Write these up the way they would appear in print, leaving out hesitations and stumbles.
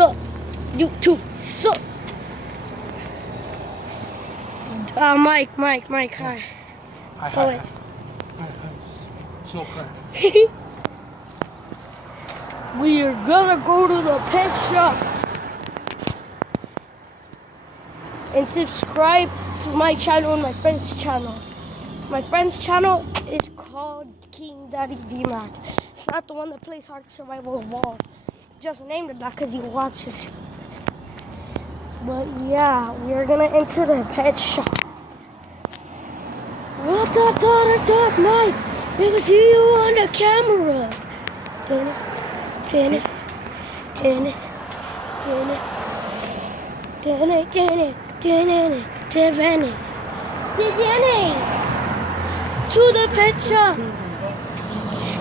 sup? YouTube sup? Mike, hi. Hi. Smoke crack. We are gonna go to the pet shop and subscribe to my channel and my friend's channel. My friend's channel is called King Daddy D-Mac. It's not the one that plays Hard Survival Evolved. Just named it that because he watches. But yeah, we are gonna enter the pet shop. What the Mike? It was you on the camera. To the pet shop.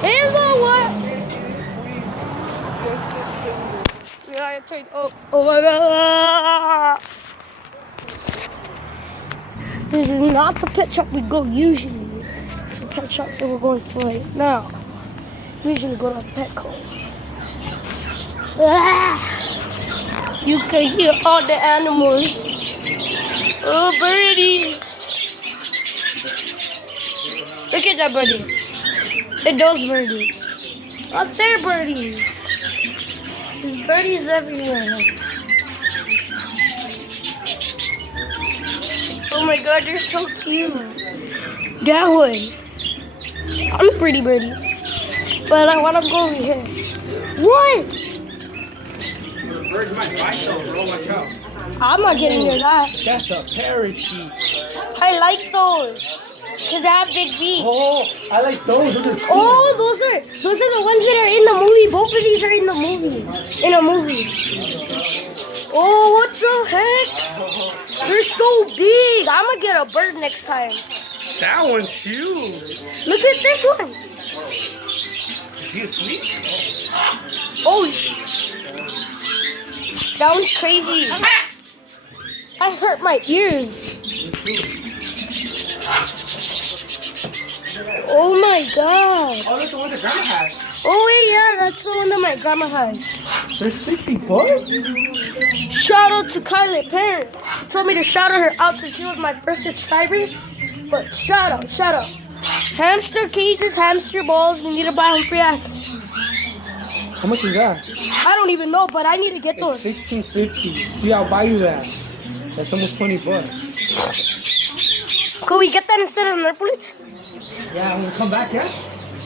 In the what? Oh my god. This is not the pet shop we go usually. It's the pet shop that we're going for right now. We usually go to Petco. You can hear all the animals. Oh, birdies. Look at that birdie. And those birdies. Up there, birdies. There's birdies everywhere. Oh my god, they're so cute. That one. I'm a pretty birdie. But I want to go over here. What? Birds might bite though, bro. Watch out. I'm not getting near that. That's a parakeet. I like those. Because they have big feet. Oh, I like those. Those are cool. Oh, those are the ones that are in the movie. Both of these are in the movie. In a movie. Oh, what the heck? They're so big. I'm going to get a bird next time. That one's huge. Look at this one. Is he asleep? Oh, that one's crazy. I hurt my ears. Oh my god. Oh, look, the one that grandma has. Oh wait, yeah, that's the one that my grandma has. They're $60. Shout out to Kylie Parent. She told me to shout her out since she was my first subscriber. But shout out. Hamster cages, hamster balls. We need to buy them free. How much is that? I don't even know, but I need to get those. It's $16.50. See, I'll buy you that. That's almost $20. Could we get that instead of Netflix? Yeah, I'm gonna come back, yeah?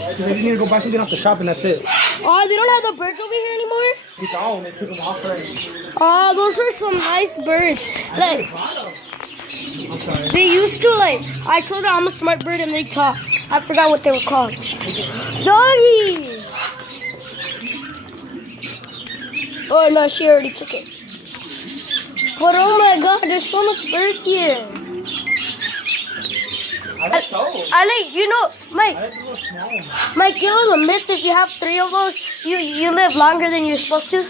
I just need to go buy something off the shop and that's it. Oh, they don't have the birds over here anymore? He's gone. They took them off already. Oh, those are some nice birds. Like, I'm sorry. they used to, like, I told her I'm a smart bird and they talk. I forgot what they were called. Doggy! Oh, no, she already took it. But oh my god, there's so much birds here. I like those. I like, you know, I like the little small ones. Mike, you know the myth, if you have 3 of those, you live longer than you're supposed to?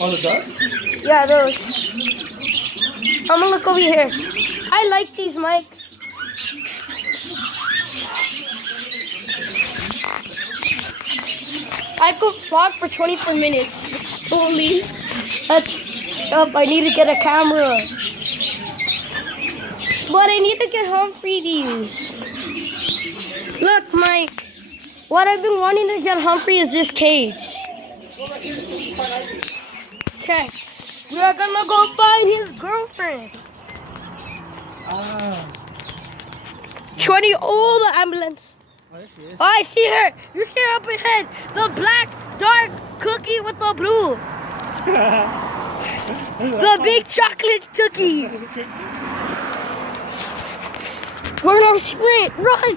Oh, the ducks? Yeah, those. I'm gonna look over here. I like these, Mike. I could vlog for 24 minutes only. I need to get a camera. But I need to get Humphrey these. Look, Mike. What I've been wanting to get Humphrey is this cage. Okay. We are gonna go find his girlfriend. 20. Oh, the ambulance. Oh, there she is. Oh, I see her. You see her up ahead. The black, dark cookie with the blue. The big chocolate cookie. We're gonna sprint, run.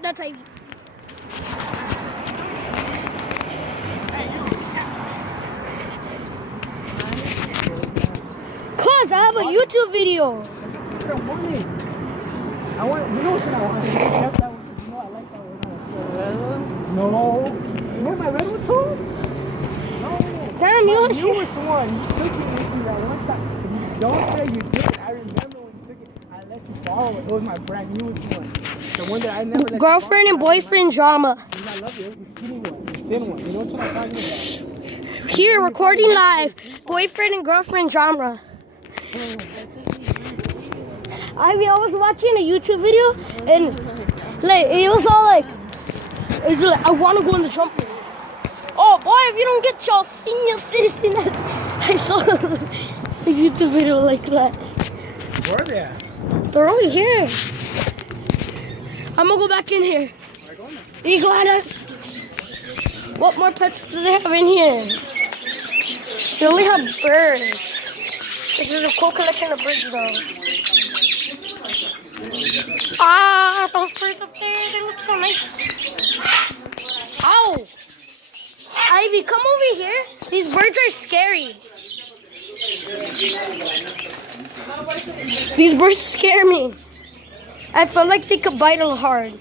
That's like. Cause I have a YouTube video. I want, you know what I want? You know I like that one. No. You want my red one too? No. Damn, you want to newest one. You took it with you that one time. Don't say you did it. I remember when you took it. I let you borrow it. It was my brand newest one. The one that I never let Girlfriend and boyfriend drama. I love you. It was the skinny one. The thin one. You know what I'm talking about? Here, recording live. Boyfriend and girlfriend drama. I was watching a YouTube video and like it was all like, I want to go in the trampoline. Oh boy, if you don't get your senior citizen, I saw a YouTube video like that. Where are they at? They're over here. I'm gonna go back in here. You go ahead. What more pets do they have in here? They only have birds. This is a cool collection of birds though. Ah, those birds up there, they look so nice. Ow! Ivy, come over here. These birds are scary. These birds scare me. I feel like they could bite a hard.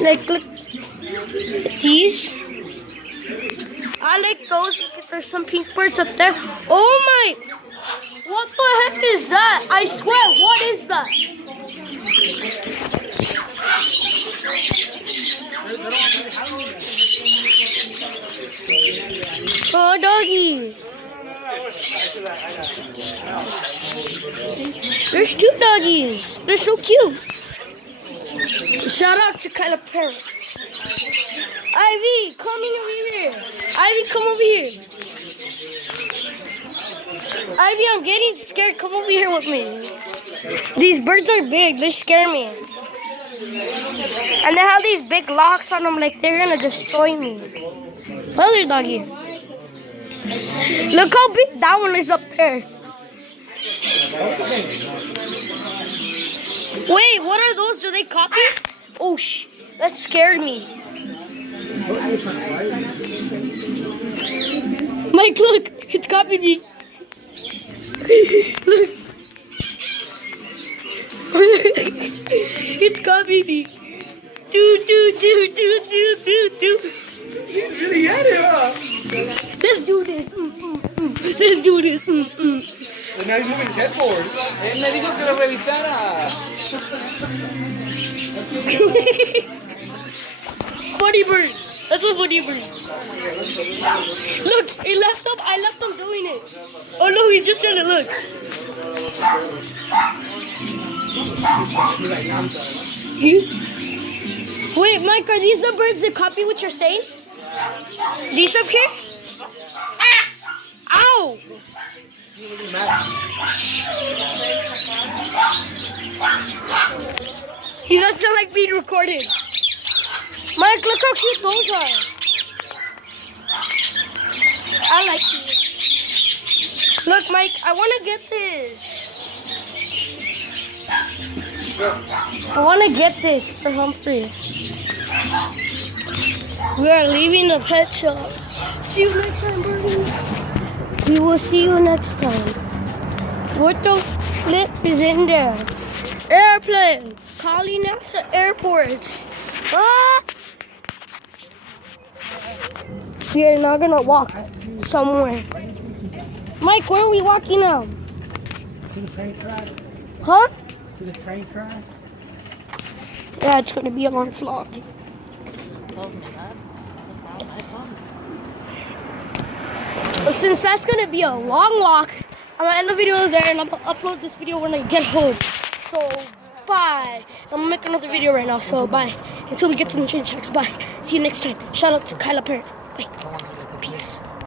Like, look. These. I like those. There's some pink birds up there. Oh my! What the heck is that? I swear, what is that? Oh, doggy. There's two doggies. They're so cute. Shout out to Kyla Parent. Ivy, come over here. Ivy, come over here. Ivy, I'm getting scared. Come over here with me. These birds are big. They scare me. And they have these big locks on them like they're going to destroy me. Other doggy. Look how big that one is up there. Wait, what are those? Do they copy? Oh, that scared me. Mike, look. It's copied me. Look. It's copied me. Do. He's really at it, huh? Let's do this. Let's do this. And now he's moving his head forward. Él me dijo que lo revisara. Funny bird. That's a funny bird. Look, he left him. I left him doing it. Oh no, he's just trying to look. Wait, Mike, are these the birds that copy what you're saying? These up here? Ow! He doesn't like being recorded. Mike, look how cute those are. I like these. Look, Mike, I want to get this. I want to get this for Humphrey. We are leaving the pet shop. See you next time, birdies. We will see you next time. What the flip is in there? Airplane. Calling us to airports. Ah! We are not going to walk somewhere. Mike, where are we walking now? To the train track. Huh? To the train track. Yeah, it's going to be a long vlog. But since that's going to be a long walk, I'm going to end the video there and I'm going to upload this video when I get home. So, bye. I'm going to make another video right now, so bye. Until we get to the train tracks, bye. See you next time. Shout out to Kyla Parent. Bye.